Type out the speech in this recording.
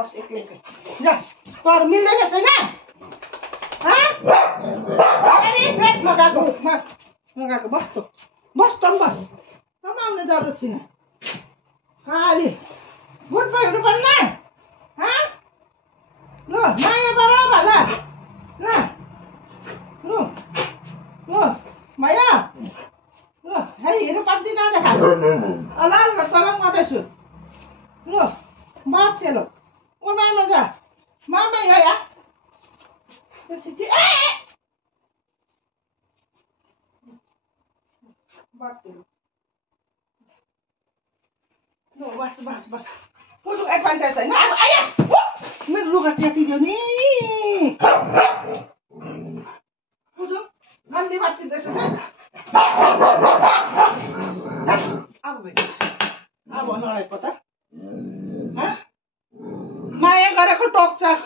बस एक्लै जा तर मिल्दैन छैन मगाएको बस त बस तँ आउने जरुरत छैन खाली गुड बाई हुनु पर्ने ल माया गर भला ल भैया ल हेर कति नदेखा ल तँलाई गर्दैछु ल बाँचे लो ओ मामा जा मामा या बाँचे लो बस पुजो एडभान्टेज छैन अब आया मेरो लुगा च्यातिदियो नि पुजो गन्दी बाँचिँदैछ अब भेट्छ अब नरहेको त माया गरेको टोक्छस्